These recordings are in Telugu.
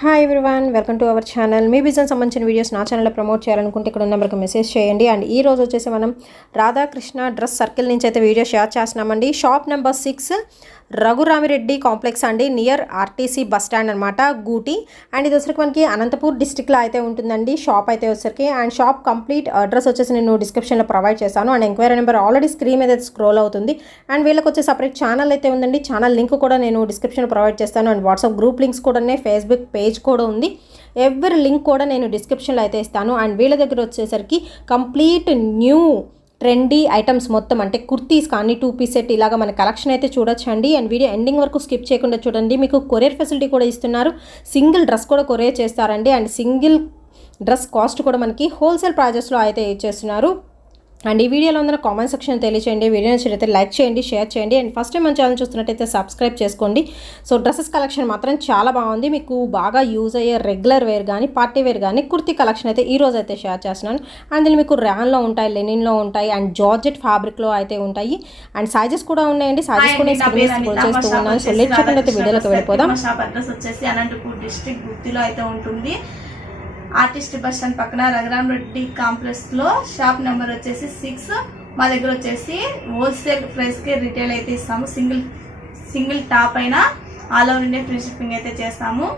Hi everyone, welcome to our channel. Me business సంబంధించిన వీడియోస్ నా ఛానల్లో ప్రమోట్ చేయాలనుకుంటే ఇక్కడ నెంబర్కి మెసేజ్ చేయండి. అండ్ ఈ రోజు వచ్చేసి మనం రాధాకృష్ణ డ్రెస్ సర్కిల్ నుంచి అయితే వీడియో షేర్ చేస్తున్నామండి. షాప్ నెంబర్ 6 రఘురామిరెడ్డి కాంప్లెక్స్ అండి, నియర్ ఆర్టీసీ బస్ స్టాండ్ అనమాట, గూటి. అండ్ ఇది వచ్చరికి మనకి అనంతపూర్ డిస్ట్రిక్ట్లో అయితే ఉంటుందండి షాప్ అయితే వచ్చరికి. అండ్ షాప్ కంప్లీట్ అడ్రస్ వచ్చేసి నేను డిస్క్రిప్షన్లో ప్రొవైడ్ చేశాను. And enquiry number already screen మీద స్క్రోల్ అవుతుంది. అండ్ వీళ్ళకి వచ్చే సపరేట్ ఛానల్ అయితే ఉందండి. ఛానల్ లింక్ కూడా నేను డిస్క్రిప్షన్లో ప్రొవైడ్ చేస్తాను. అండ్ వాట్సాప్ గ్రూప్ లింక్స్ కూడా ఉన్నాయి, ఫేస్బుక్ పేజ్ కూడా ఉంది. ఎవరి లింక్ కూడా నేను డిస్క్రిప్షన్లో అయితే ఇస్తాను. అండ్ వీళ్ళ దగ్గర వచ్చేసరికి కంప్లీట్ న్యూ ట్రెండీ ఐటమ్స్ మొత్తం అంటే కుర్తీస్ కానీ 2 పీస్ సెట్ ఇలాగా మన కలెక్షన్ అయితే చూడొచ్చండి. అండ్ వీడియో ఎండింగ్ వరకు స్కిప్ చేయకుండా చూడండి. మీకు కొరియర్ ఫెసిలిటీ కూడా ఇస్తున్నారు. సింగిల్ డ్రెస్ కూడా కొరియర్ చేస్తారండి. అండ్ సింగిల్ డ్రెస్ కాస్ట్ కూడా మనకి హోల్సేల్ ప్రైజెస్లో అయితే ఇచ్చేస్తున్నారు. అండ్ ఈ వీడియోలో అందరూ కామెంట్ సెక్షన్ తెలియచేయండి. వీడియో నచ్చినట్లయితే లైక్ చేయండి, షేర్ చేయండి. అండ్ ఫస్ట్ టైం మన ఛానల్ చూస్తున్నట్టయితే సబ్స్క్రైబ్ చేసుకోండి. సో డ్రెస్సెస్ కలెక్షన్ మాత్రం చాలా బాగుంది. మీకు బాగా యూజ్ అయ్యే రెగ్యులర్ వేర్ కానీ పార్టీ వేర్ కానీ కుర్తీ కలెక్షన్ అయితే ఈ రోజు అయితే షేర్ చేస్తున్నాను. అందులో మీకు ర్యాన్లో ఉంటాయి, లెనిన్లో ఉంటాయి, అండ్ జార్జెట్ ఫ్యాబ్రిక్లో అయితే ఉంటాయి. అండ్ సైజెస్ కూడా ఉన్నాయండి. సైజెస్ కూడా స్క్రీన్ చేస్తూ ఉన్నాను. సో లేట్ చేయకుండా అయితే వీడియోలోకి వెళ్ళిపోదాం. షాప్ అడ్రస్ వచ్చేసి అనంతపూర్ డిస్ట్రిక్ట్ గుత్తిలో అయితే ఉంటుంది. ఆర్టిస్ట్ బస్ స్టాండ్ పక్కన రఘురామిరెడ్డి కాంప్లెక్స్ లో షాప్ నెంబర్ వచ్చేసి 6. మా దగ్గర వచ్చేసి హోల్సేల్ ప్రైస్ కి రిటైల్ అయితే ఇస్తాము. సింగిల్ టాప్ అయినా all over India free shipping అయితే చేస్తాము.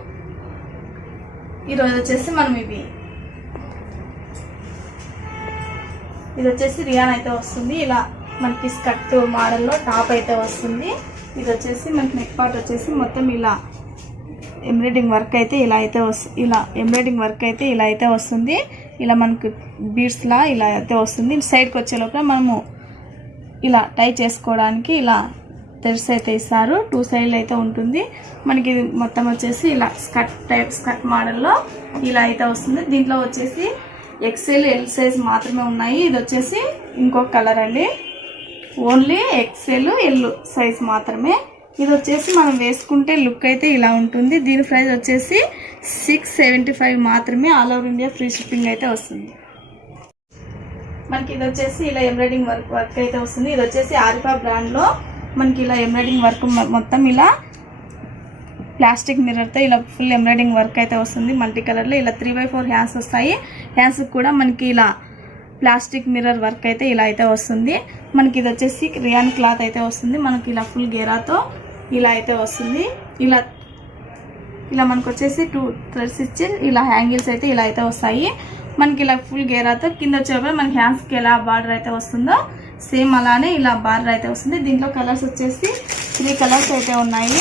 ఈరోజు వచ్చేసి మనం ఇది వచ్చేసి రియాన్ అయితే వస్తుంది. ఇలా మనకి స్కర్ట్ మోడల్లో టాప్ అయితే వస్తుంది. ఇది వచ్చేసి మనకి నెక్ పార్ట్ వచ్చేసి మొత్తం ఇలా ఎంబ్రాయిడింగ్ వర్క్ అయితే ఇలా అయితే వస్తుంది. ఇలా మనకు బీడ్స్ లా ఇలా అయితే వస్తుంది. సైడ్కి వచ్చే లోపల మనము ఇలా టై చేసుకోవడానికి ఇలా థ్రెడ్స్ అయితే ఇస్తారు. 2 సైడ్లు అయితే ఉంటుంది. మనకి ఇది మొత్తం వచ్చేసి ఇలా స్కర్ట్ మోడల్లో ఇలా అయితే వస్తుంది. దీంట్లో వచ్చేసి XL L సైజ్ మాత్రమే ఉన్నాయి. ఇది వచ్చేసి ఇంకొక కలర్ అండి, ఓన్లీ XL L సైజ్ మాత్రమే. ఇది వచ్చేసి మనం వేసుకుంటే లుక్ అయితే ఇలా ఉంటుంది. దీని ప్రైస్ వచ్చేసి 675 మాత్రమే. All over India free shipping అయితే వస్తుంది. మనకి ఇది వచ్చేసి ఇలా ఎంబ్రాయిడింగ్ వర్క్ అయితే వస్తుంది. ఇది వచ్చేసి ఆరిఫా బ్రాండ్ లో మనకి ఇలా ఎంబ్రాయిడింగ్ వర్క్ మొత్తం ఇలా ప్లాస్టిక్ మిర్రర్ తో ఇలా ఫుల్ ఎంబ్రాయిడింగ్ వర్క్ అయితే వస్తుంది. మల్టీ కలర్ లో ఇలా 3/4 హ్యాండ్స్ వస్తాయి. హ్యాండ్స్ కూడా మనకి ఇలా ప్లాస్టిక్ మిర్రర్ వర్క్ అయితే ఇలా అయితే వస్తుంది. మనకి ఇది వచ్చేసి రియాన్ క్లాత్ అయితే వస్తుంది. మనకి ఇలా ఫుల్ గేరాతో ఇలా అయితే వస్తుంది. ఇలా మనకు వచ్చేసి 2 థ్రెడ్స్ ఇచ్చి ఇలా హ్యాంగిల్స్ అయితే ఇలా అయితే వస్తాయి. మనకి ఇలా ఫుల్ గేరాతో కింద వచ్చేప్పుడు మనకి హ్యాండ్స్కి ఎలా బార్డర్ అయితే వస్తుందో సేమ్ అలానే ఇలా బార్డర్ అయితే వస్తుంది. దీంట్లో కలర్స్ వచ్చేసి 3 కలర్స్ అయితే ఉన్నాయి.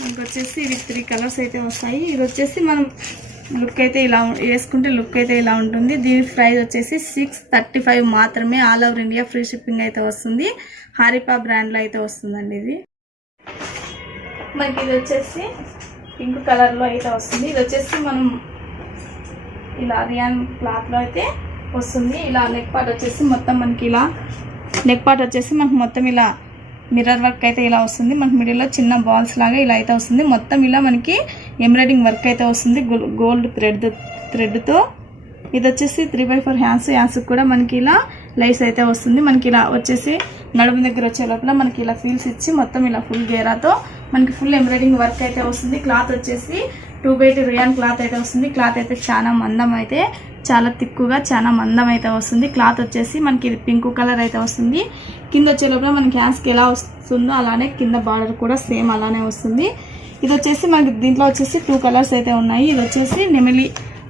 మనకు వచ్చేసి ఇవి 3 కలర్స్ అయితే వస్తాయి. ఇది వచ్చేసి మనం లుక్ అయితే ఇలా వేసుకుంటే లుక్ అయితే ఇలా ఉంటుంది. దీని ప్రైస్ వచ్చేసి 635 మాత్రమే. All over India free shipping అయితే వస్తుంది. హారిపా బ్రాండ్ లో అయితే వస్తుందండి. ఇది మనకి ఇది వచ్చేసి పింక్ కలర్ లో అయితే వస్తుంది. ఇది వచ్చేసి మనం ఇలా రియాన్ క్లాత్ లో అయితే వస్తుంది. ఇలా నెక్ పార్ట్ వచ్చేసి మొత్తం మనకి ఇలా మొత్తం ఇలా మిర్రర్ వర్క్ అయితే ఇలా వస్తుంది. మనకి మిడిల్లో చిన్న బాల్స్ లాగా ఇలా అయితే వస్తుంది. మొత్తం ఇలా మనకి ఎంబ్రాయిడింగ్ వర్క్ అయితే వస్తుంది గోల్డ్ థ్రెడ్తో. ఇది వచ్చేసి 3/4 హ్యాండ్స్ కూడా మనకి ఇలా లైస్ అయితే వస్తుంది. మనకి ఇలా వచ్చేసి నడుము దగ్గర వచ్చే లోపల మనకి ఇలా ఫీల్స్ ఇచ్చి మొత్తం ఇలా ఫుల్ గేరాతో మనకి ఫుల్ ఎంబ్రాయిడింగ్ వర్క్ అయితే వస్తుంది. క్లాత్ వచ్చేసి 2/2 రియాన్ క్లాత్ అయితే వస్తుంది. క్లాత్ అయితే చాలా తిక్కుగా చాలా మందం అయితే వస్తుంది. క్లాత్ వచ్చేసి మనకి ఇది పింక్ కలర్ అయితే వస్తుంది. కింద వచ్చే లోపల మనకి హ్యాండ్స్కి ఎలా వస్తుందో అలానే కింద బార్డర్ కూడా సేమ్ అలానే వస్తుంది. ఇది వచ్చేసి మనకి దీంట్లో వచ్చేసి 2 కలర్స్ అయితే ఉన్నాయి. ఇది వచ్చేసి నెమిలి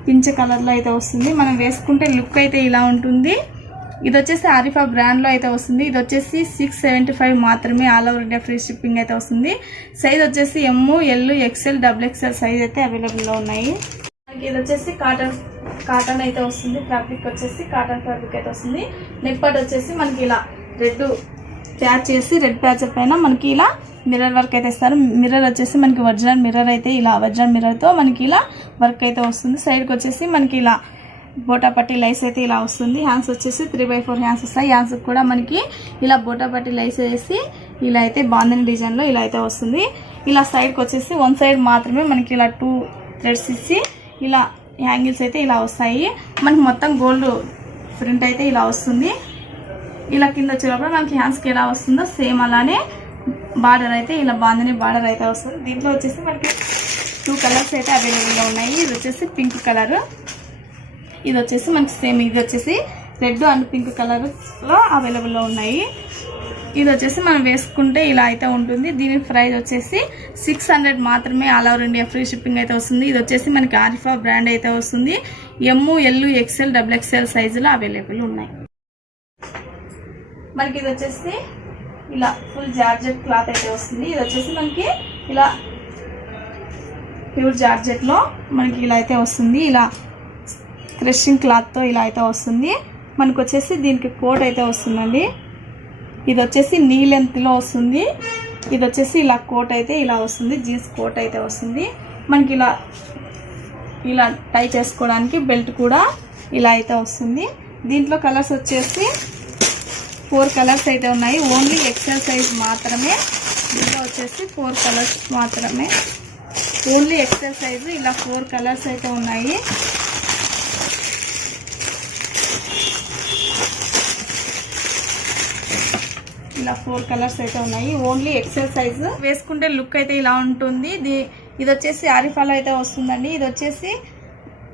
పించ్ కలర్లో అయితే వస్తుంది. మనం వేసుకుంటే లుక్ అయితే ఇలా ఉంటుంది. ఇది వచ్చేసి ఆరిఫా బ్రాండ్లో అయితే వస్తుంది. ఇది వచ్చేసి 675 మాత్రమే. All over India free shipping అయితే వస్తుంది. సైజ్ వచ్చేసి M, L, XL, XXL size అయితే అవైలబుల్లో ఉన్నాయి. మనకి ఇది వచ్చేసి కాటన్ అయితే వస్తుంది. ఫ్యాబ్రిక్ వచ్చేసి కాటన్ ఫ్యాబ్రిక్ అయితే వస్తుంది. నెక్ పార్ట్ వచ్చేసి మనకి ఇలా రెడ్ ప్యాచ్ పైన మనకి ఇలా మిర్రర్ వర్క్ అయితే ఇస్తారు. మిర్రర్ వచ్చేసి మనకి ఒరిజినల్ మిర్రర్తో మనకి ఇలా వర్క్ అయితే వస్తుంది. సైడ్కి వచ్చేసి మనకి ఇలా బోటాపట్టి లైస్ అయితే ఇలా వస్తుంది. హ్యాండ్స్ వచ్చేసి 3/4 హ్యాండ్స్ వస్తాయి. హ్యాండ్స్ కూడా మనకి ఇలా బోటాపట్టి లైస్ వేసి ఇలా అయితే బాందని డిజైన్లో ఇలా అయితే వస్తుంది. ఇలా సైడ్కి వచ్చేసి 1 సైడ్ మాత్రమే మనకి ఇలా 2 థ్రెడ్స్ ఇచ్చి ఇలా హ్యాంగిల్స్ అయితే ఇలా వస్తాయి. మనకి మొత్తం గోల్డ్ ప్రింట్ అయితే ఇలా వస్తుంది. ఇలా కింద వచ్చేటప్పుడు మనకి హ్యాండ్స్కి ఎలా వస్తుందో సేమ్ అలానే బార్డర్ అయితే ఇలా బాందిని బార్డర్ అయితే వస్తుంది. దీంట్లో వచ్చేసి మనకి 2 కలర్స్ అయితే అవైలబుల్గా ఉన్నాయి. ఇది వచ్చేసి పింక్ కలర్, ఇది వచ్చేసి మనకి సేమ్, ఇది వచ్చేసి రెడ్ అండ్ పింక్ కలర్లో అవైలబుల్లో ఉన్నాయి. ఇది వచ్చేసి మనం వేసుకుంటే ఇలా అయితే ఉంటుంది. దీని ప్రైస్ వచ్చేసి 600 మాత్రమే. All over India free shipping అయితే వస్తుంది. ఇది వచ్చేసి మనకి ఆరిఫా బ్రాండ్ అయితే వస్తుంది. ఎమ్, ఎల్, ఎక్స్ఎల్, XXL సైజులో అవైలబుల్ ఉన్నాయి. మనకి ఇది వచ్చేసి ఇలా ఫుల్ జార్జెట్ క్లాత్ అయితే వస్తుంది. ఇది వచ్చేసి మనకి ఇలా ప్యూర్ జార్జెట్లో మనకి ఇలా అయితే వస్తుంది. ఇలా క్రషింగ్ క్లాత్తో ఇలా అయితే వస్తుంది. మనకు వచ్చేసి దీనికి కోట్ అయితే వస్తుందండి. ఇది వచ్చేసి నీ లెంత్లో వస్తుంది. ఇది వచ్చేసి ఇలా కోట్ అయితే ఇలా వస్తుంది, జీన్స్ కోట్ అయితే వస్తుంది. మనకి ఇలా టై చేసుకోవడానికి బెల్ట్ కూడా ఇలా అయితే వస్తుంది. దీంట్లో కలర్స్ వచ్చేసి 4 కలర్స్ అయితే ఉన్నాయి. ఓన్లీ ఎక్సెల్ సైజ్ మాత్రమే. దీంట్లో వచ్చేసి 4 కలర్స్ మాత్రమే, ఓన్లీ ఎక్సెల్ సైజు. ఇలా 4 కలర్స్ అయితే ఉన్నాయి. ఇలా 4 కలర్స్ అయితే ఉన్నాయి, ఓన్లీ ఎక్సెల్ సైజు. వేసుకుంటే లుక్ అయితే ఇలా ఉంటుంది. ఇది వచ్చేసి ఆరిఫాలో అయితే వస్తుందండి. ఇది వచ్చేసి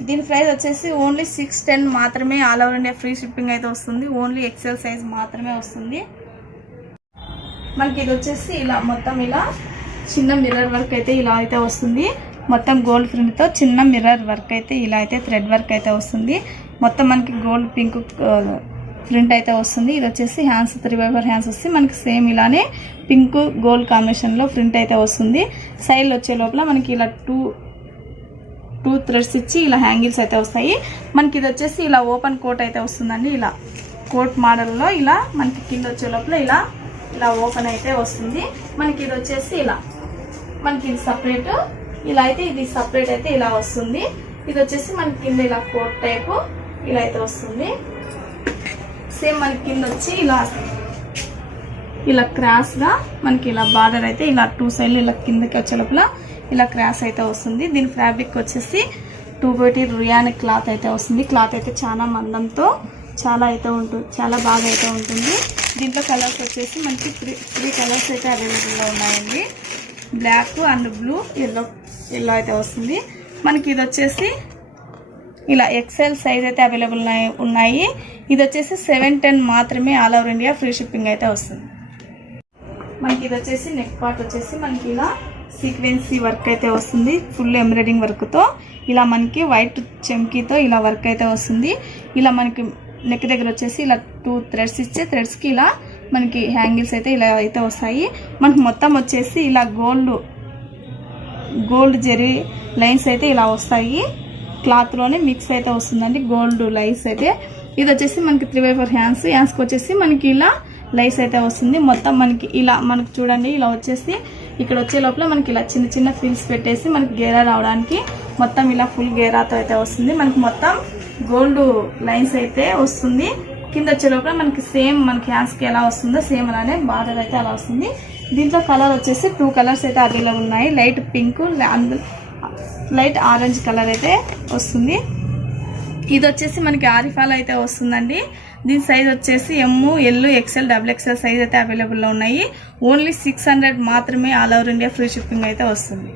దీని ప్రైస్ వచ్చేసి ఓన్లీ 610 మాత్రమే. All over India free shipping అయితే వస్తుంది. ఓన్లీ ఎక్సెల్ సైజ్ మాత్రమే వస్తుంది. మనకి ఇది వచ్చేసి ఇలా మొత్తం ఇలా చిన్న మిర్రర్ వర్క్ అయితే ఇలా అయితే వస్తుంది. మొత్తం గోల్డ్ ప్రింట్తో చిన్న మిర్రర్ వర్క్ అయితే ఇలా అయితే థ్రెడ్ వర్క్ అయితే వస్తుంది. మొత్తం మనకి గోల్డ్ పింక్ ప్రింట్ అయితే వస్తుంది. ఇది వచ్చేసి హ్యాండ్స్ 3/4 హ్యాండ్స్ వస్తుంది. మనకి సేమ్ ఇలానే పింక్ గోల్డ్ కాంబినేషన్లో ప్రింట్ అయితే వస్తుంది. సైడ్లో వచ్చే లోపల మనకి ఇలా టూ థ్రెడ్స్ ఇచ్చి ఇలా హ్యాంగిల్స్ అయితే వస్తాయి. మనకి ఇది వచ్చేసి ఇలా ఓపెన్ కోట్ అయితే వస్తుందండి. ఇలా కోట్ మోడల్లో ఇలా మనకి కింద వచ్చే లోపల ఇలా ఓపెన్ అయితే వస్తుంది. మనకి ఇది వచ్చేసి ఇలా మనకి ఇది సపరేట్, ఇలా అయితే ఇది సపరేట్ అయితే ఇలా వస్తుంది. ఇది వచ్చేసి మనకి కింద ఇలా కోట్ టైపు ఇలా అయితే వస్తుంది. సేమ్ మనకి కింద వచ్చి ఇలా క్రాస్ గా మనకి ఇలా బార్డర్ అయితే ఇలా 2 సైడ్లు ఇలా కిందకి వచ్చే లోపల ఇలా క్రాస్ అయితే వస్తుంది. దీని ఫ్యాబ్రిక్ వచ్చేసి 250 రియాన్ క్లాత్ అయితే వస్తుంది. క్లాత్ అయితే చాలా మందంతో చాలా అయితే ఉంటుంది, చాలా బాగా అయితే ఉంటుంది. దీంట్లో కలర్స్ వచ్చేసి మనకి 3 కలర్స్ అయితే అవైలబుల్గా ఉన్నాయండి. బ్లాక్ అండ్ బ్లూ, ఎల్లో అయితే వస్తుంది. మనకి ఇది వచ్చేసి ఇలా ఎక్సెల్ సైజ్ అయితే అవైలబుల్ ఉన్నాయి. ఇది వచ్చేసి 710 మాత్రమే. All over India free shipping అయితే వస్తుంది. మనకి ఇది వచ్చేసి నెక్ పార్ట్ వచ్చేసి మనకి ఇలా సీక్వెన్సీ వర్క్ అయితే వస్తుంది. ఫుల్ ఎంబ్రాయిడింగ్ వర్క్తో ఇలా మనకి వైట్ చెమ్కీతో ఇలా వర్క్ అయితే వస్తుంది. ఇలా మనకి నెక్ దగ్గర వచ్చేసి ఇలా 2 థ్రెడ్స్ ఇచ్చే థ్రెడ్స్కి ఇలా మనకి హ్యాంగిల్స్ అయితే ఇలా అయితే వస్తాయి. మనకి మొత్తం వచ్చేసి ఇలా గోల్డ్ జెరీ లైన్స్ అయితే ఇలా వస్తాయి. క్లాత్లోనే మిక్స్ అయితే వస్తుందండి గోల్డ్ లైన్స్ అయితే. ఇది వచ్చేసి మనకి 3/4 హ్యాండ్స్కి వచ్చేసి మనకి ఇలా లైస్ అయితే వస్తుంది. మొత్తం మనకి ఇలా మనకి చూడండి ఇలా వచ్చేసి ఇక్కడ వచ్చే లోపల మనకి ఇలా చిన్న చిన్న ఫిల్స్ పెట్టేసి మనకి గేరా రావడానికి మొత్తం ఇలా ఫుల్ గేరాతో అయితే వస్తుంది. మనకి మొత్తం గోల్డ్ లైన్స్ అయితే వస్తుంది. కింద వచ్చే లోపల మనకి సేమ్ మనకి హ్యాండ్స్కి ఎలా వస్తుందో సేమ్ అలానే బార్డర్ అయితే అలా వస్తుంది. దీంట్లో కలర్ వచ్చేసి 2 కలర్స్ అయితే అవైలబుల్ ఉన్నాయి. Light pink, light orange colour అయితే వస్తుంది. ఇది వచ్చేసి మనకి ఆరిఫాలో అయితే వస్తుందండి. దీని సైజ్ వచ్చేసి ఎమ్, ఎల్, ఎక్స్ఎల్, XXL సైజ్ అయితే అవైలబుల్లో ఉన్నాయి. ఓన్లీ 600 మాత్రమే. All over India free shipping అయితే వస్తుంది.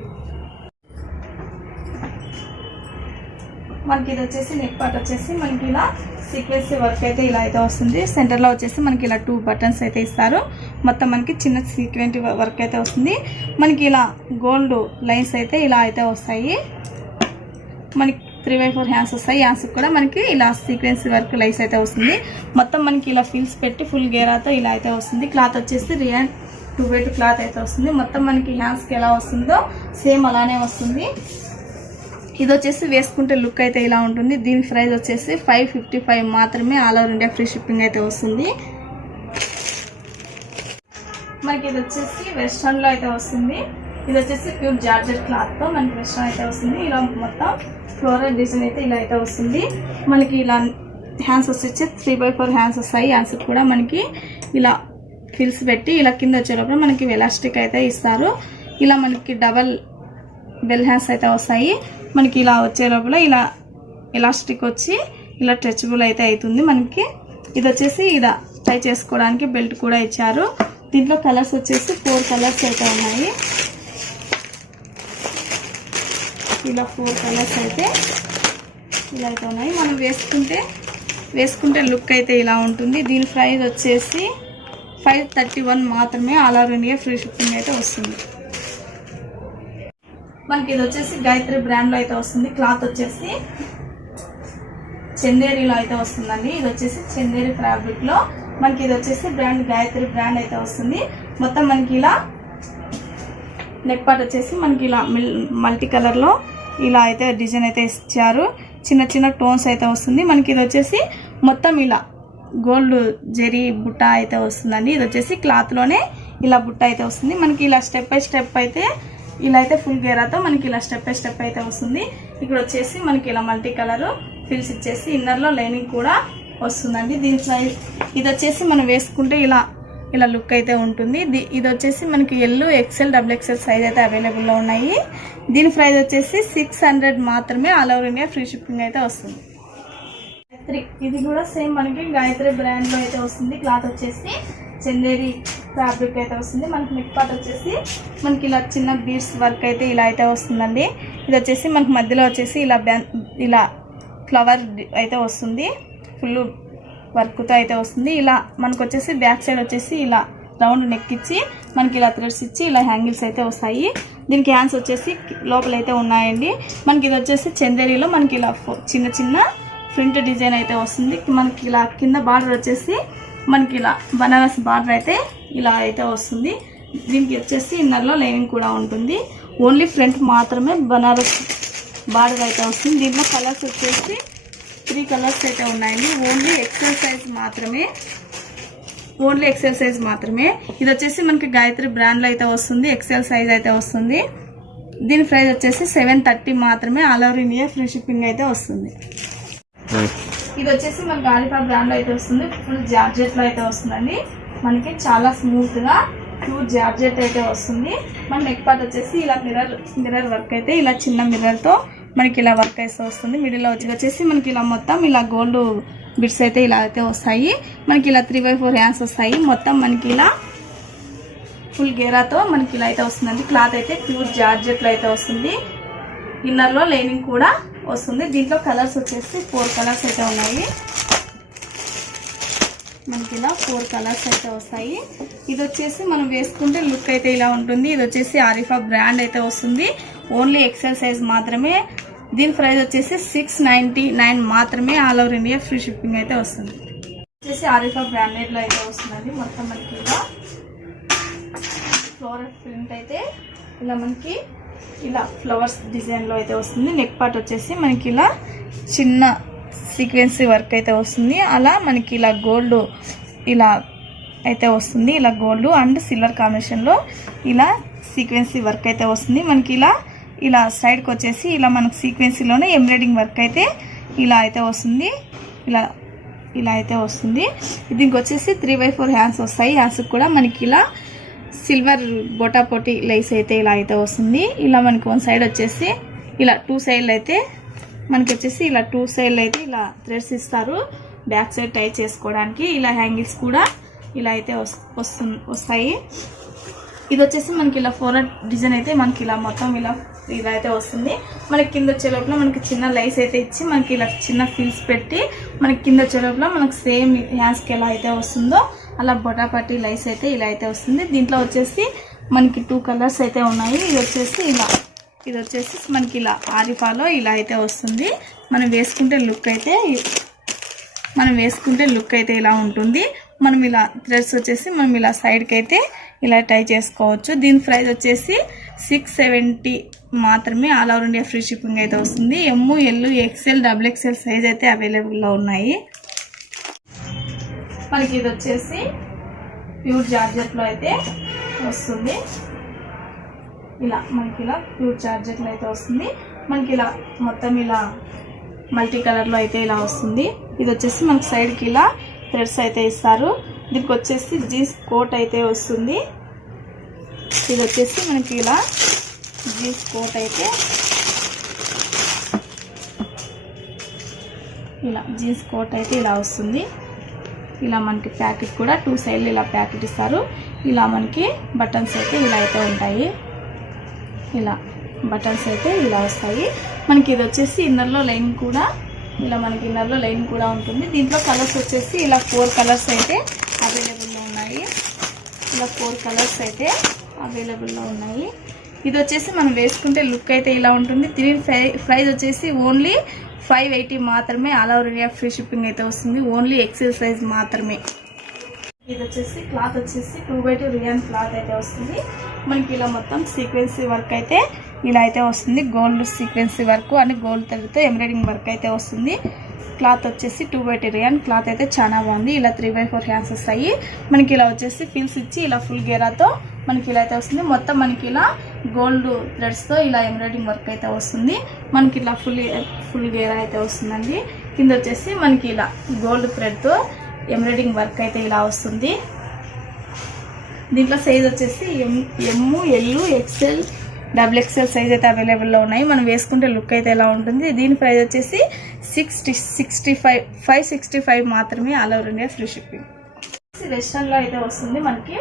మనకి ఇది వచ్చేసి నెక్ పార్ట్ వచ్చేసి మనకి ఇలా సీక్వెన్సీ వర్క్ అయితే ఇలా అయితే వస్తుంది. సెంటర్లో వచ్చేసి మనకి ఇలా 2 బటన్స్ అయితే ఇస్తారు. మొత్తం మనకి చిన్న సీక్వెంట్ వర్క్ అయితే వస్తుంది. మనకి ఇలా గోల్డ్ లైన్స్ అయితే ఇలా అయితే వస్తాయి. మనకి 3/4 హ్యాండ్స్ వస్తాయి. హ్యాండ్స్కి కూడా మనకి ఇలా సీక్వెన్సీ వర్క్ లైన్స్ అయితే వస్తుంది. మొత్తం మనకి ఇలా ఫిల్స్ పెట్టి ఫుల్ గేరాతో ఇలా అయితే వస్తుంది. క్లాత్ వచ్చేసి రియాన్ 2/2 క్లాత్ అయితే వస్తుంది. మొత్తం మనకి హ్యాండ్స్కి ఎలా వస్తుందో సేమ్ అలానే వస్తుంది. ఇది వచ్చేసి వేసుకుంటే లుక్ అయితే ఇలా ఉంటుంది. దీని ప్రైస్ వచ్చేసి 555 మాత్రమే. All over India free shipping అయితే వస్తుంది. మనకి ఇది వచ్చేసి వెస్ట్రన్లో అయితే వస్తుంది. ఇది వచ్చేసి ప్యూర్ జార్జెట్ క్లాత్తో మనకి వెస్ట్రన్ అయితే వస్తుంది. ఇలా మొత్తం ఫ్లోరల్ డిజైన్ అయితే ఇలా అయితే వస్తుంది. మనకి ఇలా హ్యాండ్స్ వచ్చేసి 3/4 హ్యాండ్స్ వస్తాయి. హ్యాండ్స్కి కూడా మనకి ఇలా ఫిల్స్ పెట్టి ఇలా కింద వచ్చేటప్పుడు మనకి ఎలాస్టిక్ అయితే ఇస్తారు. ఇలా మనకి డబల్ బెల్ హ్యాండ్స్ అయితే వస్తాయి. మనకి ఇలా వచ్చే లోపల ఇలా ఎలాస్టిక్ వచ్చి ఇలా స్ట్రెచబుల్ అయితే అవుతుంది. మనకి ఇది వచ్చేసి ఇలా టై చేసుకోవడానికి బెల్ట్ కూడా ఇచ్చారు. దీంట్లో కలర్స్ వచ్చేసి 4 కలర్స్ అయితే ఉన్నాయి. ఇలా 4 కలర్స్ అయితే ఇలా అయితే ఉన్నాయి. మనం వేసుకుంటే లుక్ అయితే ఇలా ఉంటుంది. దీని ప్రైస్ వచ్చేసి 531 మాత్రమే. All over India free shipping అయితే వస్తుంది. మనకి ఇది వచ్చేసి గాయత్రి బ్రాండ్లో అయితే వస్తుంది. క్లాత్ వచ్చేసి చందేరిలో అయితే వస్తుందండి. ఇది వచ్చేసి చందేరి ఫ్యాబ్రిక్లో మనకి ఇది వచ్చేసి గాయత్రి బ్రాండ్ అయితే వస్తుంది. మొత్తం మనకి ఇలా నెక్ పార్ట్ వచ్చేసి మనకి ఇలా మల్టీ కలర్లో ఇలా అయితే డిజైన్ అయితే ఇచ్చారు. చిన్న చిన్న టోన్స్ అయితే వస్తుంది. మనకి ఇది వచ్చేసి మొత్తం ఇలా గోల్డ్ జెరీ బుట్ట అయితే వస్తుందండి. ఇది వచ్చేసి క్లాత్లోనే ఇలా బుట్ట అయితే వస్తుంది. మనకి ఇలా స్టెప్ బై స్టెప్ అయితే ఇలా అయితే ఫుల్ గేరాతో మనకి ఇలా స్టెప్ బై స్టెప్ అయితే వస్తుంది. ఇక్కడ వచ్చేసి మనకి ఇలా మల్టీ కలర్ ఫిల్స్ ఇచ్చేసి ఇన్నర్లో లైనింగ్ కూడా వస్తుందండి. దీని ప్రైస్ ఇది వచ్చేసి మనం వేసుకుంటే ఇలా లుక్ అయితే ఉంటుంది. ఇది వచ్చేసి మనకి ఎల్ ఎక్సెల్ XXL సైజ్ అయితే అవైలబుల్లో ఉన్నాయి. దీని ప్రైస్ వచ్చేసి 600 మాత్రమే. All over India free shipping అయితే వస్తుంది. ఇది కూడా సేమ్ మనకి గాయత్రి బ్రాండ్లో అయితే వస్తుంది. క్లాత్ వచ్చేసి చందేరి ఫ్యాబ్రిక్ అయితే వస్తుంది. మనకి నెక్ పార్ట్ వచ్చేసి మనకి ఇలా చిన్న బీడ్స్ వర్క్ అయితే ఇలా అయితే వస్తుందండి. ఇది వచ్చేసి మనకి మధ్యలో వచ్చేసి ఇలా ఫ్లవర్ అయితే వస్తుంది. ఫుల్ వర్క్తో అయితే వస్తుంది. ఇలా మనకు వచ్చేసి బ్యాక్ సైడ్ వచ్చేసి ఇలా రౌండ్ నెక్ ఇచ్చి మనకి ఇలా థ్రెడ్స్ ఇచ్చి ఇలా హ్యాంగిల్స్ అయితే వస్తాయి. దీనికి హ్యాండ్స్ వచ్చేసి లోపల అయితే ఉన్నాయండి. మనకి ఇది వచ్చేసి చందేరిలో మనకి ఇలా చిన్న చిన్న ప్రింట్ డిజైన్ అయితే వస్తుంది. మనకి ఇలా కింద బార్డర్ వచ్చేసి మనకి ఇలా బనారస్ బార్డర్ అయితే ఇలా అయితే వస్తుంది. దీనికి వచ్చేసి ఇన్నర్లో లైనింగ్ కూడా ఉంటుంది. ఓన్లీ ఫ్రంట్ మాత్రమే బనారస్ బార్డర్ అయితే వస్తుంది. దీంట్లో కలర్స్ వచ్చేసి 3 కలర్స్ అయితే ఉన్నాయండి. ఓన్లీ ఎక్సెల్ సైజ్ మాత్రమే. ఇది వచ్చేసి మనకి గాయత్రి బ్రాండ్లో అయితే వస్తుంది. ఎక్సెల్ సైజ్ అయితే వస్తుంది. దీని ప్రైస్ వచ్చేసి 730 మాత్రమే. All over India free shipping అయితే వస్తుంది. ఇది వచ్చేసి మనకి ఆలిఫా బ్రాండ్లో అయితే వస్తుంది. ఫుల్ జార్జెట్లో అయితే వస్తుందండి. మనకి చాలా స్మూత్గా ప్యూర్ జార్జెట్ అయితే వస్తుంది. మన నెక్ పార్ట్ వచ్చేసి ఇలా మిర్రర్ వర్క్ అయితే ఇలా చిన్న మిర్రర్తో మనకి ఇలా వర్క్ అయితే వస్తుంది. మిడిల్లో వచ్చేసి మనకి ఇలా మొత్తం ఇలా గోల్డ్ బిట్స్ అయితే ఇలా అయితే వస్తాయి. మనకి ఇలా 3/4 హ్యాండ్స్ వస్తాయి. మొత్తం మనకి ఇలా ఫుల్ గేరాతో మనకి ఇలా అయితే వస్తుందండి. క్లాత్ అయితే ప్యూర్ జార్జెట్లో అయితే వస్తుంది. ఇన్నర్లో లైనింగ్ కూడా వస్తుంది. దీంట్లో కలర్స్ వచ్చేసి 4 కలర్స్ అయితే ఉన్నాయి. మనకి ఇలా 4 కలర్స్ అయితే వస్తాయి. ఇది వచ్చేసి మనం వేసుకుంటే లుక్ అయితే ఇలా ఉంటుంది. ఇది వచ్చేసి ఆరిఫా బ్రాండ్ అయితే వస్తుంది. ఓన్లీ ఎక్సెల్ సైజ్ మాత్రమే. దీని ప్రైస్ వచ్చేసి 699 మాత్రమే. All over India free shipping అయితే వస్తుంది. వచ్చేసి ఆరిఫా బ్రాండెడ్లో అయితే వస్తుందండి. మొత్తం మనకి ఇలా ఫ్లోరల్ ప్రింట్ అయితే ఇలా మనకి ఇలా ఫ్లవర్స్ డిజైన్లో అయితే వస్తుంది. నెక్ పార్ట్ వచ్చేసి మనకి ఇలా చిన్న సీక్వెన్సీ వర్క్ అయితే వస్తుంది. అలా మనకి ఇలా గోల్డ్ ఇలా అయితే వస్తుంది. ఇలా గోల్డ్ అండ్ సిల్వర్ కాంబినేషన్లో ఇలా సీక్వెన్సీ వర్క్ అయితే వస్తుంది. మనకి ఇలా సైడ్కి వచ్చేసి ఇలా మనకు సీక్వెన్సీలోనే ఎంబ్రాయిడింగ్ వర్క్ అయితే ఇలా అయితే వస్తుంది. ఇలా అయితే వస్తుంది. దీనికి వచ్చేసి 3/4 హ్యాండ్స్ వస్తాయి. హ్యాండ్స్కి కూడా మనకి ఇలా సిల్వర్ బొటాపోటి లైస్ అయితే ఇలా అయితే వస్తుంది. ఇలా మనకి 1 సైడ్ వచ్చేసి ఇలా 2 సైడ్లు అయితే మనకి వచ్చేసి ఇలా 2 సైడ్లు అయితే ఇలా థ్రెడ్స్ ఇస్తారు బ్యాక్ సైడ్ టై చేసుకోవడానికి. ఇలా హ్యాంగిల్స్ కూడా ఇలా అయితే వస్తాయి. ఇది వచ్చేసి మనకి ఇలా ఫ్లోరల్ డిజైన్ అయితే మనకి ఇలా మొత్తం ఇలా అయితే వస్తుంది. మనకి కింద వచ్చే లోపల మనకి చిన్న లైస్ అయితే ఇచ్చి మనకి ఇలా చిన్న ఫిల్స్ పెట్టి మనకి కింద వచ్చే లోపల మనకి సేమ్ హ్యాండ్స్కి ఎలా అయితే వస్తుందో అలా బొటాపట్టి లైస్ అయితే ఇలా అయితే వస్తుంది. దీంట్లో వచ్చేసి మనకి 2 కలర్స్ అయితే ఉన్నాయి. ఇది వచ్చేసి మనకి ఇలా ఆరిఫాలో ఇలా అయితే వస్తుంది. మనం వేసుకుంటే లుక్ అయితే ఇలా ఉంటుంది. మనం ఇలా థ్రెడ్స్ వచ్చేసి మనం ఇలా సైడ్కి అయితే ఇలా టై చేసుకోవచ్చు. దీని ప్రైస్ వచ్చేసి 670 మాత్రమే. All over India free shipping అయితే వస్తుంది. ML XL XXL సైజ్ అయితే అవైలబుల్లో ఉన్నాయి. మనకి ఇది వచ్చేసి ప్యూర్ జార్జెట్లో అయితే వస్తుంది. ఇలా మనకి ఇలా ప్యూర్ జార్జెట్లో అయితే వస్తుంది. మనకి ఇలా మొత్తం ఇలా మల్టీ కలర్లో అయితే ఇలా వస్తుంది. ఇది వచ్చేసి మనకి సైడ్కి ఇలా థ్రెడ్స్ అయితే ఇస్తారు. దీనికి వచ్చేసి జీన్స్ కోట్ అయితే వస్తుంది. ఇది వచ్చేసి మనకి ఇలా జీన్స్ కోట్ అయితే ఇలా వస్తుంది. ఇలా మనకి ప్యాకెట్ కూడా 2 సైడ్లు ఇలా ప్యాకెట్ ఇస్తారు. ఇలా మనకి బటన్స్ అయితే ఇలా అయితే ఉంటాయి. ఇలా బటన్స్ అయితే ఇలా వస్తాయి మనకి. ఇది వచ్చేసి ఇన్నర్లో లైన్ కూడా ఇలా మనకి ఇన్నర్లో లైన్ కూడా ఉంటుంది. దీంట్లో కలర్స్ వచ్చేసి ఇలా 4 కలర్స్ అయితే అవైలబుల్లో ఉన్నాయి. ఇలా 4 కలర్స్ అయితే అవైలబుల్లో ఉన్నాయి. ఇది వచ్చేసి మనం వేసుకుంటే లుక్ అయితే ఇలా ఉంటుంది. దీని ప్రైస్ వచ్చేసి ఓన్లీ 580 మాత్రమే. All over India free shipping అయితే వస్తుంది. ఓన్లీ ఎక్సెల్ సైజ్ మాత్రమే. ఇది వచ్చేసి క్లాత్ వచ్చేసి 2x2 రియాన్ క్లాత్ అయితే వస్తుంది మనకి. ఇలా మొత్తం సీక్వెన్సీ వర్క్ అయితే ఇలా అయితే వస్తుంది. గోల్డ్ సీక్వెన్సీ వర్క్ అని గోల్డ్ తగ్గితే ఎంబ్రాయిడింగ్ వర్క్ అయితే వస్తుంది. క్లాత్ వచ్చేసి 2x2 రియాన్ క్లాత్ అయితే చాలా బాగుంది. ఇలా 3x4 హ్యాండ్స్ వస్తాయి మనకి. ఇలా వచ్చేసి ఫిల్స్ ఇచ్చి ఇలా ఫుల్ గేరాతో మనకి ఇలా అయితే వస్తుంది. మొత్తం మనకి ఇలా గోల్డ్ థ్రెడ్స్తో ఇలా ఎంబ్రాయిడింగ్ వర్క్ అయితే వస్తుంది మనకి. ఇలా ఫుల్ గేరా అయితే వస్తుందండి. కింద వచ్చేసి మనకి ఇలా గోల్డ్ థ్రెడ్తో ఎంబ్రాయిడింగ్ వర్క్ అయితే ఇలా వస్తుంది. దీంట్లో సైజ్ వచ్చేసి ఎమ్, ఎల్, ఎక్సెల్, XXL సైజ్ అయితే అవైలబుల్లో ఉన్నాయి. మనం వేసుకుంటే లుక్ అయితే ఎలా ఉంటుంది. దీని ప్రైస్ వచ్చేసి 565 మాత్రమే. All over India free shipping. వెస్టర్న్లో అయితే వస్తుంది మనకి.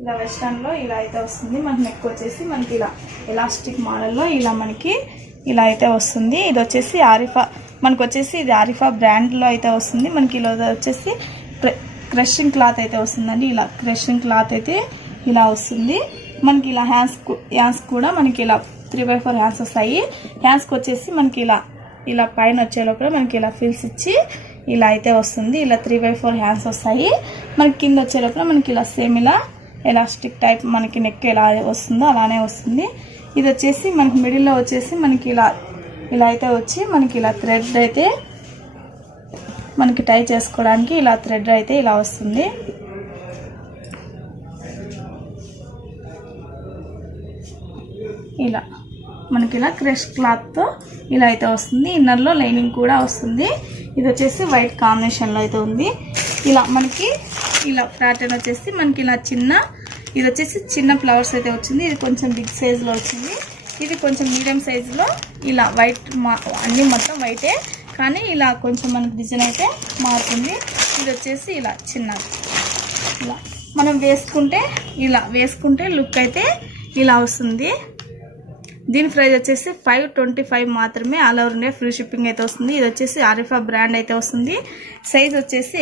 ఇలా వెస్టర్న్లో ఇలా అయితే వస్తుంది మనకి. నెక్ వచ్చేసి మనకి ఇలా ఎలాస్టిక్ మోడల్లో ఇలా మనకి ఇలా అయితే వస్తుంది. ఇది వచ్చేసి ఆరిఫా మనకు వచ్చేసి ఇది ఆరిఫా బ్రాండ్లో అయితే వస్తుంది మనకి. ఇలా వచ్చేసి క్రషింగ్ క్లాత్ అయితే వస్తుందండి. ఇలా క్రషింగ్ క్లాత్ అయితే ఇలా వస్తుంది మనకి. ఇలా హ్యాండ్స్ కూడా మనకి ఇలా 3x4 హ్యాండ్స్ వస్తాయి. హ్యాండ్స్కి వచ్చేసి మనకి ఇలా పైన వచ్చే లోపల మనకి ఇలా ఫిల్స్ ఇచ్చి ఇలా అయితే వస్తుంది. ఇలా 3x4 హ్యాండ్స్ వస్తాయి మనకి. కింద వచ్చే లోపల మనకి ఇలా సేమ్ ఇలా ఎలాస్టిక్ టైప్ మనకి నెక్ ఎలా వస్తుందో అలానే వస్తుంది. ఇది వచ్చేసి మనకి మిడిల్లో వచ్చేసి మనకి ఇలా అయితే వచ్చి మనకి ఇలా థ్రెడ్ అయితే మనకి టై చేసుకోవడానికి ఇలా థ్రెడ్ అయితే ఇలా వస్తుంది. ఇలా మనకి ఇలా క్రష్ క్లాత్తో ఇలా అయితే వస్తుంది. ఇన్నర్లో లైనింగ్ కూడా వస్తుంది. ఇది వచ్చేసి వైట్ కాంబినేషన్లో అయితే ఉంది. ఇలా మనకి ఇలా ప్యాటర్న్ వచ్చేసి మనకి ఇలా ఇది వచ్చేసి చిన్న ఫ్లవర్స్ అయితే వచ్చింది. ఇది కొంచెం బిగ్ సైజులో వచ్చింది. ఇది కొంచెం మీడియం సైజులో ఇలా వైట్ అన్నీ మొత్తం వైటే కానీ ఇలా కొంచెం మనకి డిజైన్ అయితే మారుతుంది. ఇది వచ్చేసి ఇలా చిన్నది. ఇలా మనం వేసుకుంటే లుక్ అయితే ఇలా వస్తుంది. దీని ప్రైస్ వచ్చేసి 525 మాత్రమే. All over India free shipping అయితే వస్తుంది. ఇది వచ్చేసి ఆరిఫా బ్రాండ్ అయితే వస్తుంది. సైజ్ వచ్చేసి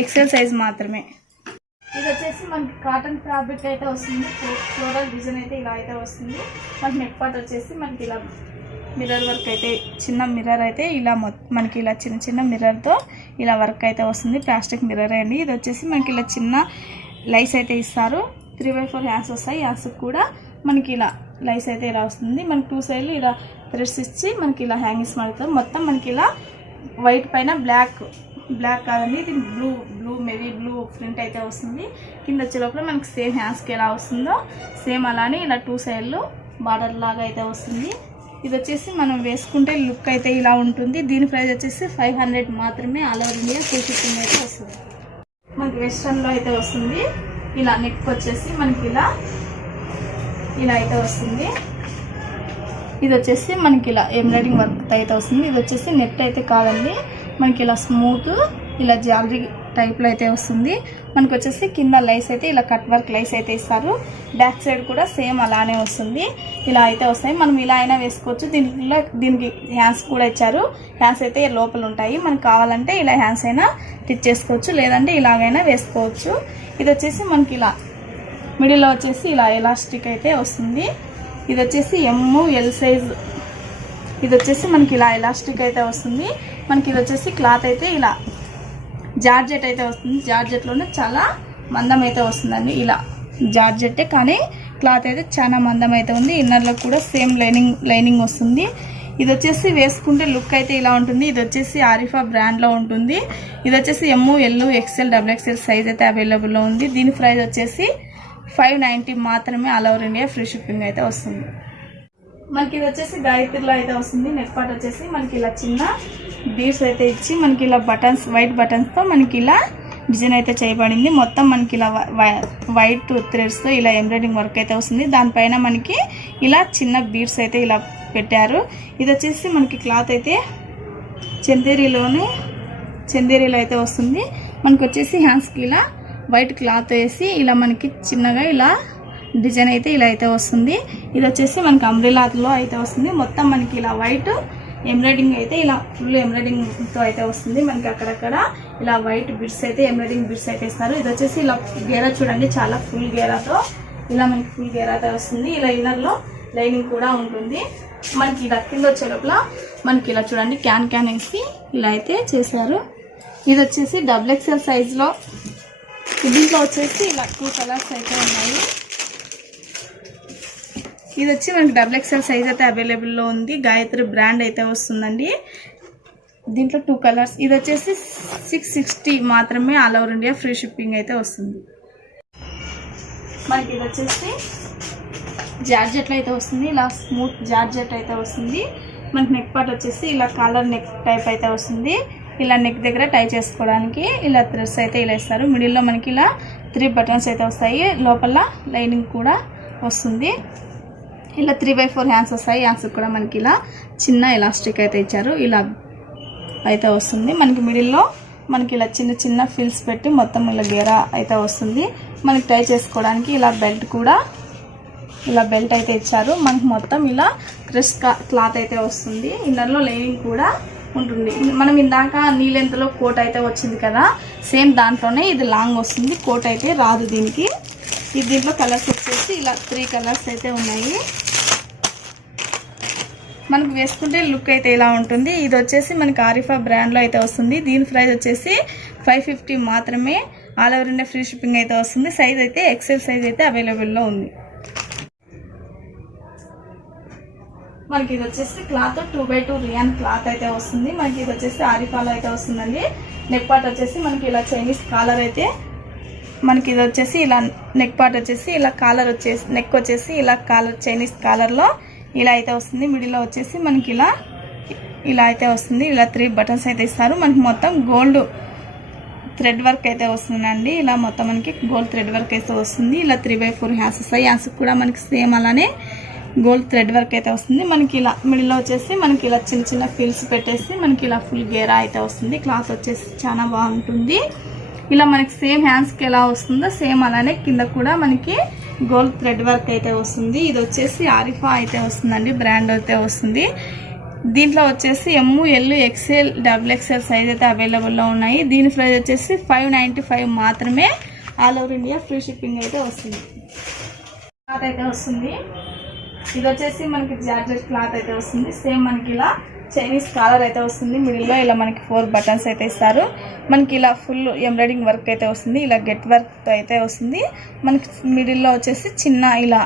ఎక్సెల్ సైజ్ మాత్రమే. ఇది వచ్చేసి మనకి కాటన్ ఫ్యాబ్రిక్ అయితే వస్తుంది. ఫ్లోరల్ డిజైన్ అయితే ఇలా అయితే వస్తుంది మనకి. నెక్ పార్ట్ వచ్చేసి మనకి ఇలా మిర్రర్ వర్క్ అయితే చిన్న మిర్రర్ అయితే ఇలా మనకి ఇలా చిన్న మిర్రర్తో ఇలా వర్క్ అయితే వస్తుంది. ప్లాస్టిక్ మిర్రర్ అండి. ఇది వచ్చేసి మనకి ఇలా చిన్న లైస్ అయితే ఇస్తారు. 3x4 హ్యాండ్స్ వస్తాయి. హ్యాండ్స్ కూడా మనకి ఇలా లైస్ అయితే ఇలా వస్తుంది. మనకి 2 సైడ్లు ఇలా థ్రెడ్స్ ఇచ్చి మనకి ఇలా హ్యాంగింగ్స్ మారుతుంది. మొత్తం మనకి ఇలా వైట్ పైన బ్లాక్ కాదండి, ఇది బ్లూ మేబీ బ్లూ ప్రింట్ అయితే వస్తుంది. కింద వచ్చే లోపల మనకి సేమ్ హ్యాండ్స్కి ఎలా వస్తుందో సేమ్ అలానే ఇలా 2 సైడ్లు బార్డర్ లాగా అయితే వస్తుంది. ఇది వచ్చేసి మనం వేసుకుంటే లుక్ అయితే ఇలా ఉంటుంది. దీని ప్రైస్ వచ్చేసి 500 మాత్రమే. All over India free shipping అయితే వస్తుంది మనకి. వెస్ట్రన్లో అయితే వస్తుంది. ఇలా నెక్ వచ్చేసి మనకి ఇలా అయితే వస్తుంది. ఇది వచ్చేసి మనకి ఇలా ఎంబ్రాయిడింగ్ వర్క్ అయితే వస్తుంది. ఇది వచ్చేసి నెట్ అయితే కాదండి, మనకి ఇలా స్మూత్ ఇలా జ్యువెలరీ టైప్లో అయితే వస్తుంది. మనకు వచ్చేసి కింద లైస్ అయితే ఇలా కట్ వర్క్ లైస్ అయితే ఇస్తారు. బ్యాక్ సైడ్ కూడా సేమ్ అలానే వస్తుంది. ఇలా అయితే వస్తాయి. మనం ఇలా అయినా వేసుకోవచ్చు. దీనికి హ్యాండ్స్ కూడా ఇచ్చారు. హ్యాండ్స్ అయితే లోపల ఉంటాయి. మనకు కావాలంటే ఇలా హ్యాండ్స్ అయినా స్టిచ్ చేసుకోవచ్చు, లేదంటే ఇలాగైనా వేసుకోవచ్చు. ఇది వచ్చేసి మనకి ఇలా మిడిల్లో వచ్చేసి ఇలా ఎలాస్టిక్ అయితే వస్తుంది. ఇది వచ్చేసి ML సైజ్. ఇది వచ్చేసి మనకి ఇలా ఎలాస్టిక్ అయితే వస్తుంది. మనకి ఇది వచ్చేసి క్లాత్ అయితే ఇలా జార్జెట్ అయితే వస్తుంది. జార్జెట్లోనే చాలా మందం అయితే వస్తుందండి. ఇలా జార్జెట్టే కానీ క్లాత్ అయితే చాలా మందం అయితే ఉంది. ఇన్నర్లో కూడా సేమ్ లైనింగ్ వస్తుంది. ఇది వచ్చేసి వేసుకుంటే లుక్ అయితే ఇలా ఉంటుంది. ఇది వచ్చేసి ఆరిఫా బ్రాండ్లో ఉంటుంది. ఇది వచ్చేసి ML, XL, XXL సైజ్ అయితే అవైలబుల్లో ఉంది. దీని ప్రైస్ వచ్చేసి 590 మాత్రమే. All over India free shipping అయితే వస్తుంది మనకి. ఇది వచ్చేసి గాయత్రిలో అయితే వస్తుంది. నెక్ పార్ట్ వచ్చేసి మనకి ఇలా చిన్న బీడ్స్ అయితే ఇచ్చి మనకి ఇలా బటన్స్, వైట్ బటన్స్తో మనకి ఇలా డిజైన్ అయితే చేయబడింది. మొత్తం మనకి ఇలా వైట్ థ్రెడ్స్తో ఇలా ఎంబ్రాయిడింగ్ వర్క్ అయితే వస్తుంది. దానిపైన మనకి ఇలా చిన్న బీడ్స్ అయితే ఇలా పెట్టారు. ఇది వచ్చేసి మనకి క్లాత్ అయితే చందేరీలో అయితే వస్తుంది. మనకు వచ్చేసి హ్యాండ్స్కి ఇలా వైట్ క్లాత్ వేసి ఇలా మనకి చిన్నగా ఇలా డిజైన్ అయితే ఇలా అయితే వస్తుంది. ఇది వచ్చేసి మనకి అంబ్రెల్లాలో అయితే వస్తుంది. మొత్తం మనకి ఇలా వైట్ ఎంబ్రాయిడింగ్ అయితే ఇలా ఫుల్ ఎంబ్రాయిడింగ్తో అయితే వస్తుంది. మనకి అక్కడక్కడ ఇలా వైట్ బిడ్స్ అయితే ఎంబ్రాయిడింగ్ బిడ్స్ అయితే ఇస్తారు. ఇది వచ్చేసి ఇలా గేరా చూడండి, చాలా ఫుల్ గేరాతో ఇలా మనకి ఫుల్ గేరాతో వస్తుంది. ఇలా ఇన్నర్లో లైనింగ్ కూడా ఉంటుంది. మనకి ఇలా కింద వచ్చే లోపల మనకి ఇలా చూడండి క్యాన్ వేసి ఇలా అయితే చేశారు. ఇది వచ్చేసి XXL సైజులో, దీంట్లో వచ్చేసి ఇలా 2 కలర్స్ అయితే ఉన్నాయి. ఇది వచ్చి మనకి XXL సైజ్ అయితే అవైలబుల్లో ఉంది. గాయత్రి బ్రాండ్ అయితే వస్తుందండి. దీంట్లో 2 కలర్స్. ఇది వచ్చేసి 660 మాత్రమే, all over India free shipping అయితే వస్తుంది. మనకి ఇది వచ్చేసి జార్జెట్లో అయితే వస్తుంది. ఇలా స్మూత్ జార్జెట్ అయితే వస్తుంది. మనకి నెక్ పార్ట్ వచ్చేసి ఇలా కాలర్ నెక్ టైప్ అయితే వస్తుంది. ఇలా నెక్ దగ్గర టై చేసుకోవడానికి ఇలా థ్రెడ్స్ అయితే ఇలా ఇస్తారు. మిడిల్లో మనకి ఇలా 3 బటన్స్ అయితే వస్తాయి. లోపల లైనింగ్ కూడా వస్తుంది. ఇలా 3/4 హ్యాండ్స్ వస్తాయి. హ్యాండ్స్కి కూడా మనకి ఇలా చిన్న ఎలాస్టిక్ అయితే ఇచ్చారు. ఇలా అయితే వస్తుంది. మనకి మిడిల్లో మనకి ఇలా చిన్న చిన్న ఫిల్స్ పెట్టి మొత్తం ఇలా గేరా అయితే వస్తుంది. మనకి టై చేసుకోవడానికి ఇలా బెల్ట్ కూడా ఇలా బెల్ట్ అయితే ఇచ్చారు. మనకి మొత్తం ఇలా క్రిష్ క్లాత్ అయితే వస్తుంది. ఇన్నర్లో లైనింగ్ కూడా ఉంటుంది. మనం ఇందాక నీ లెంత్లో కోట్ అయితే వచ్చింది కదా, సేమ్ దాంట్లోనే ఇది లాంగ్ వస్తుంది. కోట్ అయితే రాదు దీనికి. దీంట్లో కలర్స్ వచ్చేసి ఇలా 3 కలర్స్ అయితే ఉన్నాయి. మనకు వేసుకుంటే లుక్ అయితే ఇలా ఉంటుంది. ఇది వచ్చేసి మనకి ఆరిఫా బ్రాండ్లో అయితే వస్తుంది. దీని ప్రైస్ వచ్చేసి 550 మాత్రమే, all over India free shipping అయితే వస్తుంది. సైజ్ అయితే XL సైజ్ అయితే అవైలబుల్లో ఉంది. మనకి ఇది వచ్చేసి క్లాత్ 2/2 రియాన్ క్లాత్ అయితే వస్తుంది. మనకి ఇది వచ్చేసి ఆరిఫాలో అయితే వస్తుందండి. నెక్ పార్ట్ వచ్చేసి మనకి ఇలా చైనీస్ కాలర్ అయితే, మనకి ఇది వచ్చేసి ఇలా నెక్ పార్ట్ వచ్చేసి ఇలా కాలర్ వచ్చేసి నెక్ వచ్చేసి ఇలా కాలర్ చైనీస్ కాలర్లో ఇలా అయితే వస్తుంది. మిడిల్లో వచ్చేసి మనకి ఇలా అయితే వస్తుంది. ఇలా 3 బటన్స్ అయితే ఇస్తారు. మనకి మొత్తం గోల్డ్ థ్రెడ్ వర్క్ అయితే వస్తుందండి. ఇలా మొత్తం మనకి గోల్డ్ థ్రెడ్ వర్క్ అయితే వస్తుంది. ఇలా 3/4 హ్యాండ్స్ వస్తాయి. హ్యాండ్స్కి కూడా మనకి సేమ్ అలానే గోల్డ్ థ్రెడ్ వర్క్ అయితే వస్తుంది. మనకి ఇలా మిడిల్లో వచ్చేసి మనకి ఇలా చిన్న చిన్న ఫిల్స్ పెట్టేసి మనకి ఇలా ఫుల్ గేరా అయితే వస్తుంది. క్లాత్ వచ్చేసి చాలా బాగుంటుంది. ఇలా మనకి సేమ్ హ్యాండ్స్కి ఎలా వస్తుందో సేమ్ అలానే కింద కూడా మనకి గోల్డ్ థ్రెడ్ వర్క్ అయితే వస్తుంది. ఇది వచ్చేసి ఆరిఫా అయితే వస్తుందండి, బ్రాండ్ అయితే వస్తుంది. దీంట్లో వచ్చేసి ML, XL, XXL సైజ్ అయితే అవైలబుల్లో ఉన్నాయి. దీని ప్రైస్ వచ్చేసి 595 మాత్రమే, all over India free shipping అయితే వస్తుంది. క్లాత్ అయితే వస్తుంది. ఇది వచ్చేసి మనకి జార్జెట్ క్లాత్ అయితే వస్తుంది. సేమ్ మనకి ఇలా చైనీస్ కాలర్ అయితే వస్తుంది. మిడిల్లో ఇలా మనకి 4 బటన్స్ అయితే ఇస్తారు. మనకి ఇలా ఫుల్ ఎంబ్రాయిడింగ్ వర్క్ అయితే వస్తుంది. ఇలా గెట్ వర్క్తో అయితే వస్తుంది. మనకి మిడిల్లో వచ్చేసి చిన్న ఇలా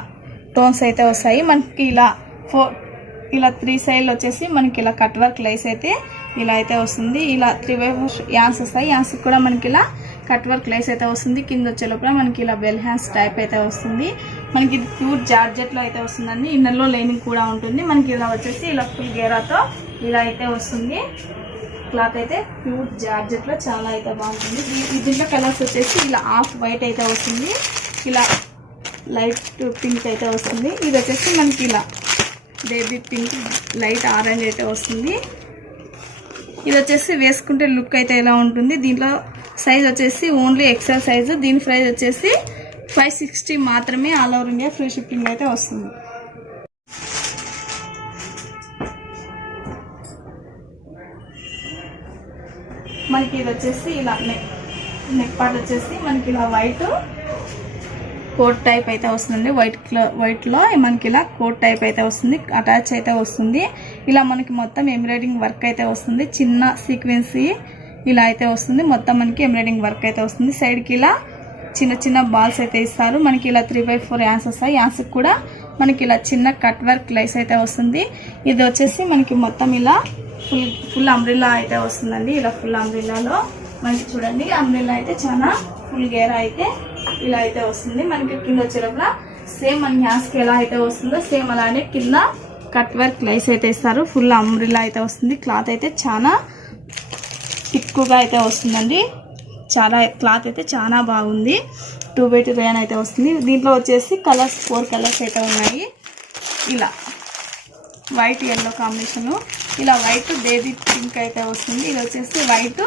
టోన్స్ అయితే వస్తాయి. మనకి ఇలా 3 సైడ్లు వచ్చేసి మనకి ఇలా కట్ వర్క్ లైస్ అయితే ఇలా అయితే వస్తుంది. ఇలా 3/4 యాన్స్ వస్తాయి. యాన్స్కి కూడా మనకి ఇలా కట్ వర్క్ లైస్ అయితే వస్తుంది. కింద వచ్చే లోపల మనకి ఇలా బెల్ హ్యాండ్స్ టైప్ అయితే వస్తుంది. మనకి ఇది ప్యూర్ జార్జెట్లో అయితే వస్తుందండి. ఇన్నర్లో లైనింగ్ కూడా ఉంటుంది. మనకి ఇలా వచ్చేసి ఇలా ఫుల్ గేరాతో ఇలా అయితే వస్తుంది. క్లాత్ అయితే ప్యూర్ జార్జెట్లో చాలా అయితే బాగుంటుంది. దీంట్లో కలర్స్ వచ్చేసి ఇలా ఆఫ్ వైట్ అయితే వస్తుంది. ఇలా లైట్ పింక్ అయితే వస్తుంది. ఇది వచ్చేసి మనకి ఇలా బేబీ పింక్, లైట్ ఆరెంజ్ అయితే వస్తుంది. ఇది వచ్చేసి వేసుకుంటే లుక్ అయితే ఎలా ఉంటుంది. దీంట్లో సైజ్ వచ్చేసి ఓన్లీ XL సైజు. దీని ప్రైస్ వచ్చేసి 560 మాత్రమే, all over India free shipping అయితే వస్తుంది. మనకి ఇది వచ్చేసి ఇలా నెక్ పార్ట్ వచ్చేసి మనకి ఇలా వైట్ కోట్ టైప్ అయితే వస్తుంది. వైట్లో మనకి ఇలా కోట్ టైప్ అయితే వస్తుంది. అటాచ్ అయితే వస్తుంది. ఇలా మనకి మొత్తం ఎంబ్రాయిడింగ్ వర్క్ అయితే వస్తుంది. చిన్న సీక్వెన్సీ ఇలా అయితే వస్తుంది. మొత్తం మనకి ఎంబ్రాయిడింగ్ వర్క్ అయితే వస్తుంది. సైడ్కి ఇలా చిన్న చిన్న బాల్స్ అయితే ఇస్తారు. మనకి ఇలా 3/4 యాన్స్ వస్తాయి. యాన్స్కి కూడా మనకి ఇలా చిన్న కట్ వర్క్ లైస్ అయితే వస్తుంది. ఇది వచ్చేసి మనకి మొత్తం ఇలా ఫుల్ అంబ్రిల్లా అయితే వస్తుందండి. ఇలా ఫుల్ అంబ్రిల్లాలో మనకి చూడండి అంబ్రిల్లా అయితే చాలా ఫుల్ గేరా అయితే ఇలా అయితే వస్తుంది. మనకి కింద వచ్చే లోపల సేమ్ మన హ్యాండ్స్కి ఎలా అయితే వస్తుందో సేమ్ అలానే కింద కట్ వర్క్ లైస్ అయితే ఇస్తారు. ఫుల్ అంబ్రిల్లా అయితే వస్తుంది. క్లాత్ అయితే చాలా థిక్గా అయితే వస్తుందండి. చాలా క్లాత్ అయితే చాలా బాగుంది. 2/2 రేయన్ అయితే వస్తుంది. దీంట్లో వచ్చేసి కలర్స్ 4 కలర్స్ అయితే ఉన్నాయి. ఇలా వైట్ ఎల్లో కాంబినేషను, ఇలా వైట్ బేబీ పింక్ అయితే వస్తుంది. ఇది వచ్చేసి వైట్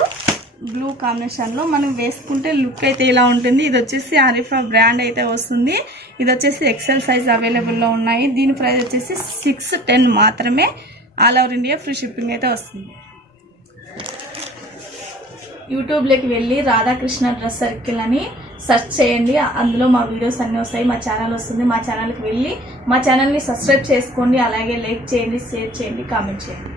బ్లూ కాంబినేషన్లో మనం వేసుకుంటే లుక్ అయితే ఇలా ఉంటుంది. ఇది వచ్చేసి ఆరిఫా బ్రాండ్ అయితే వస్తుంది. ఇది వచ్చేసి ఎక్సెల్ సైజ్ అవైలబుల్లో ఉన్నాయి. దీని ప్రైస్ వచ్చేసి 610 మాత్రమే. All over India free shipping అయితే వస్తుంది. యూట్యూబ్లోకి వెళ్ళి రాధాకృష్ణ డ్రెస్ సర్కిల్ అని సెర్చ్ చేయండి. అందులో మా వీడియోస్ అన్నీ వస్తాయి. మా ఛానల్ వస్తుంది. మా ఛానల్కి వెళ్ళి మా ఛానల్ని సబ్స్క్రైబ్ చేసుకోండి. అలాగే లైక్ చేయండి, షేర్ చేయండి, కామెంట్ చేయండి.